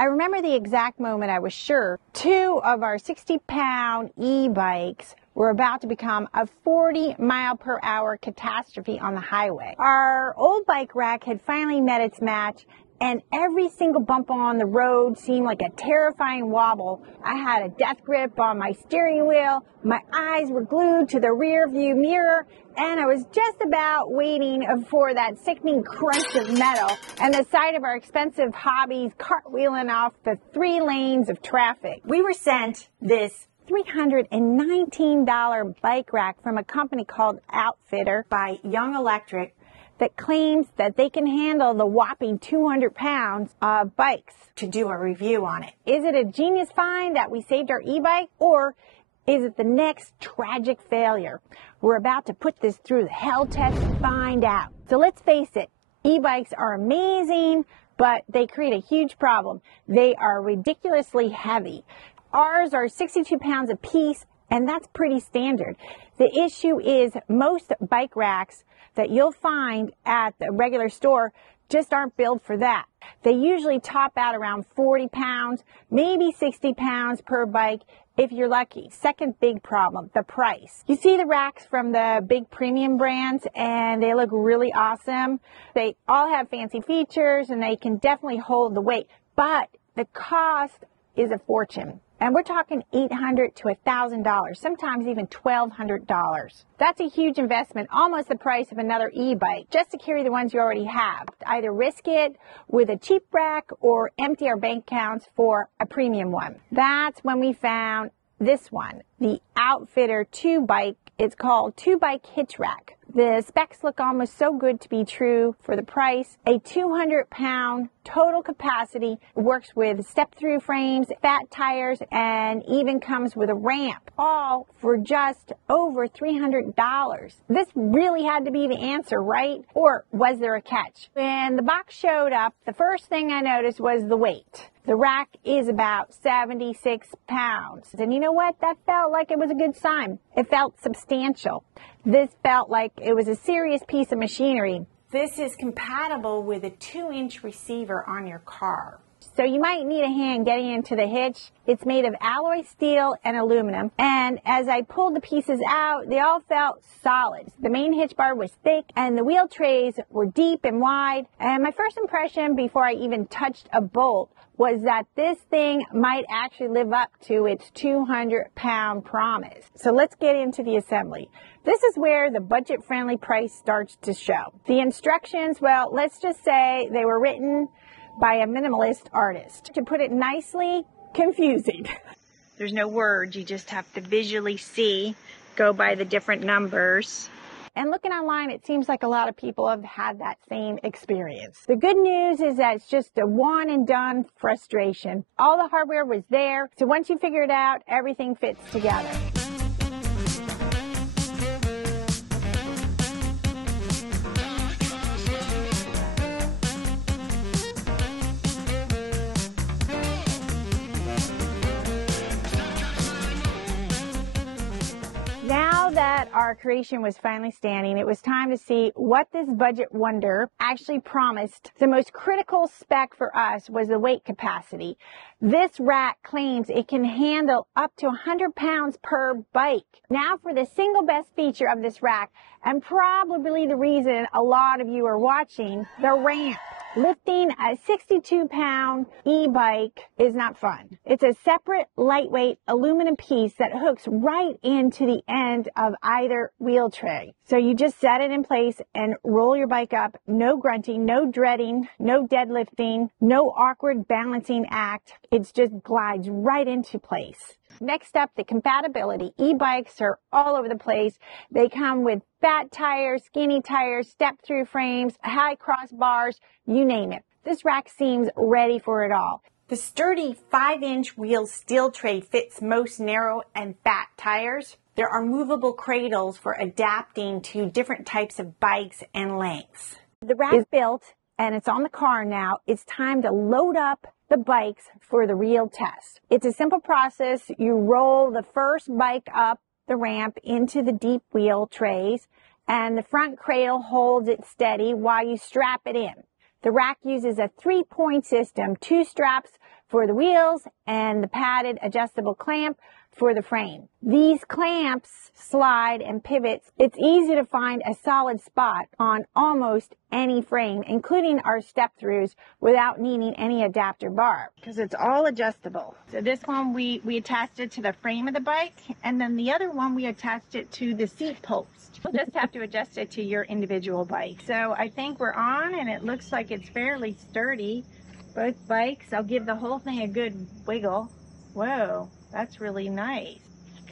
I remember the exact moment I was sure 2 of our 60-pound e-bikes were about to become a 40-mile-per-hour catastrophe on the highway. Our old bike rack had finally met its match, and every single bump on the road seemed like a terrifying wobble. I had a death grip on my steering wheel, my eyes were glued to the rear view mirror, and I was just about waiting for that sickening crunch of metal and the sight of our expensive hobbies cartwheeling off the 3 lanes of traffic. We were sent this $319 bike rack from a company called OUTFITR by Young Electric that claims that they can handle the whopping 200 pounds of bikes. To do a review on it. Is it a genius find that we saved our e-bike, or is it the next tragic failure? We're about to put this through the hell test and find out. So let's face it, e-bikes are amazing, but they create a huge problem. They are ridiculously heavy. Ours are 62 pounds apiece, and that's pretty standard. The issue is most bike racks that you'll find at the regular store just aren't built for that. They usually top out around 40 pounds, maybe 60 pounds per bike if you're lucky. Second big problem, the price. You see the racks from the big premium brands and they look really awesome. They all have fancy features and they can definitely hold the weight, but the cost is a fortune. And we're talking $800 to $1,000, sometimes even $1,200. That's a huge investment, almost the price of another e-bike, just to carry the ones you already have. Either risk it with a cheap rack or empty our bank accounts for a premium one. That's when we found this one, the OUTFITR 2-bike. It's called 2-bike Hitch Rack. The specs look almost so good to be true for the price. A 200-pound total capacity, works with step-through frames, fat tires, and even comes with a ramp, all for just over $300. This really had to be the answer, right? Or was there a catch? When the box showed up, the first thing I noticed was the weight. The rack is about 76 pounds. And you know what? That felt like it was a good sign. It felt substantial. This felt like it was a serious piece of machinery. This is compatible with a 2-inch receiver on your car. So you might need a hand getting into the hitch. It's made of alloy steel and aluminum. And as I pulled the pieces out, they all felt solid. The main hitch bar was thick and the wheel trays were deep and wide. And my first impression before I even touched a bolt was that this thing might actually live up to its 200-pound promise. So let's get into the assembly. This is where the budget-friendly price starts to show. The instructions, well, let's just say they were written by a minimalist artist. To put it nicely, confusing. There's no words, you just have to visually see, go by the different numbers. And looking online, it seems like a lot of people have had that same experience. The good news is that it's just a one and done frustration. All the hardware was there, so once you figure it out, everything fits together. Now that our creation was finally standing, it was time to see what this budget wonder actually promised. The most critical spec for us was the weight capacity. This rack claims it can handle up to 100 pounds per bike. Now for the single best feature of this rack, and probably the reason a lot of you are watching, the ramp. Lifting a 62-pound e-bike is not fun. It's a separate, lightweight aluminum piece that hooks right into the end of either wheel tray. So you just set it in place and roll your bike up. No grunting, no dreading, no deadlifting, no awkward balancing act. It just glides right into place. Next up, the compatibility. E-bikes are all over the place. They come with fat tires, skinny tires, step-through frames, high crossbars, you name it. This rack seems ready for it all. The sturdy 5-inch wheel steel tray fits most narrow and fat tires. There are movable cradles for adapting to different types of bikes and lengths. The rack is built and it's on the car now. It's time to load up the bikes for the real test. It's a simple process. You roll the first bike up the ramp into the deep wheel trays, and the front cradle holds it steady while you strap it in. The rack uses a 3-point system, 2 straps for the wheels and the padded adjustable clamp for the frame. These clamps slide and pivots. It's easy to find a solid spot on almost any frame, including our step-throughs, without needing any adapter bar, because it's all adjustable. So this one we attached it to the frame of the bike, and then the other one we attached it to the seat post. You'll just have to adjust it to your individual bike. So I think we're on, and it looks like it's fairly sturdy. Both bikes, I'll give the whole thing a good wiggle. Whoa, that's really nice.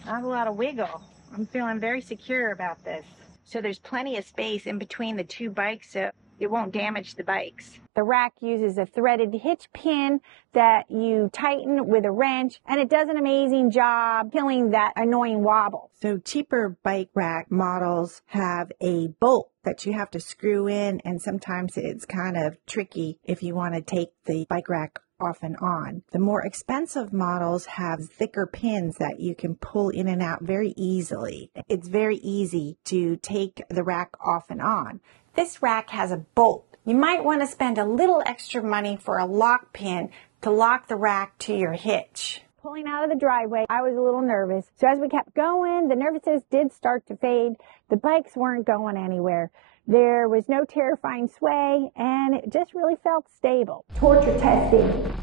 Not a lot of wiggle. I'm feeling very secure about this. So there's plenty of space in between the two bikes, so it won't damage the bikes. The rack uses a threaded hitch pin that you tighten with a wrench, and it does an amazing job killing that annoying wobble. So cheaper bike rack models have a bolt that you have to screw in, and sometimes it's kind of tricky if you want to take the bike rack off and on. The more expensive models have thicker pins that you can pull in and out very easily. It's very easy to take the rack off and on. This rack has a bolt. You might want to spend a little extra money for a lock pin to lock the rack to your hitch. Pulling out of the driveway, I was a little nervous. So as we kept going, the nervousness did start to fade. The bikes weren't going anywhere. There was no terrifying sway, and it just really felt stable. Torture testing.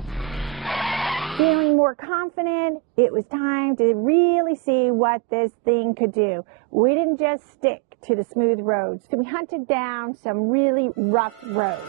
Feeling more confident, it was time to really see what this thing could do. We didn't just stick to the smooth roads, so we hunted down some really rough roads.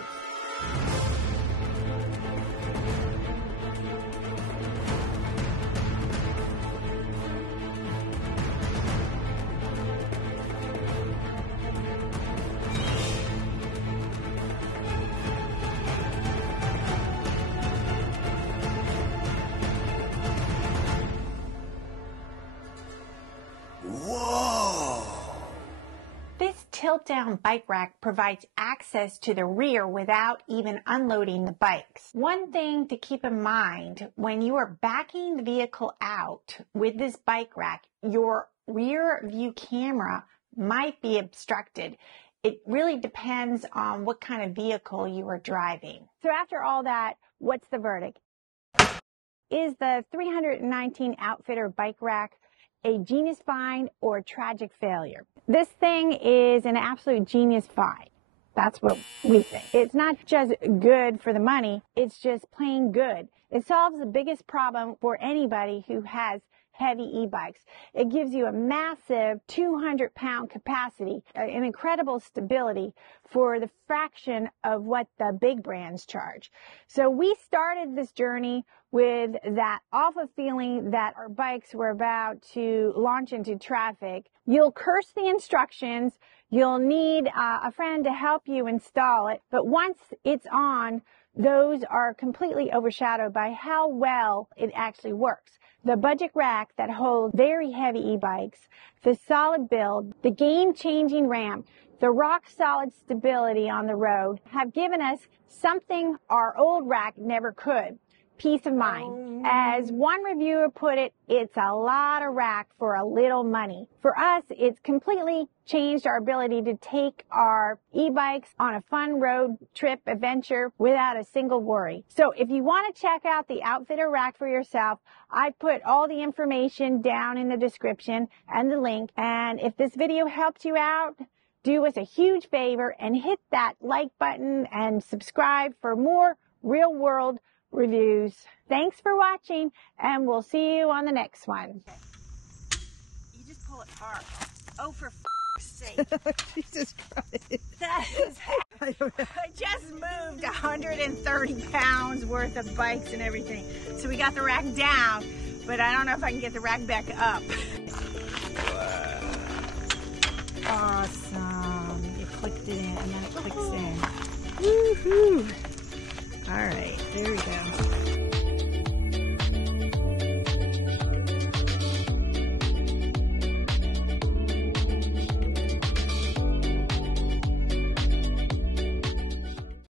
Tilt-down bike rack provides access to the rear without even unloading the bikes. One thing to keep in mind when you are backing the vehicle out with this bike rack, your rear view camera might be obstructed. It really depends on what kind of vehicle you are driving. So after all that, what's the verdict? Is the 319 OUTFITR bike rack a genius find or a tragic failure? This thing is an absolute genius find. That's what we think. It's not just good for the money, it's just plain good. It solves the biggest problem for anybody who has heavy e-bikes. It gives you a massive 200-pound capacity, an incredible stability for the fraction of what the big brands charge. So we started this journey with that awful feeling that our bikes were about to launch into traffic. You'll curse the instructions, you'll need a friend to help you install it, but once it's on, those are completely overshadowed by how well it actually works. The budget rack that holds very heavy e-bikes, the solid build, the game-changing ramp, the rock-solid stability on the road have given us something our old rack never could. Peace of mind. As one reviewer put it, it's a lot of rack for a little money. For us, it's completely changed our ability to take our e-bikes on a fun road trip adventure without a single worry. So if you want to check out the OUTFITR rack for yourself, I put all the information down in the description and the link. And if this video helped you out, do us a huge favor and hit that like button and subscribe for more real-world reviews. Thanks for watching, and we'll see you on the next one. You just pull it hard. Oh, for f***'s sake. Jesus Christ. That is... I just moved 130 pounds worth of bikes and everything. So we got the rack down, but I don't know if I can get the rack back up.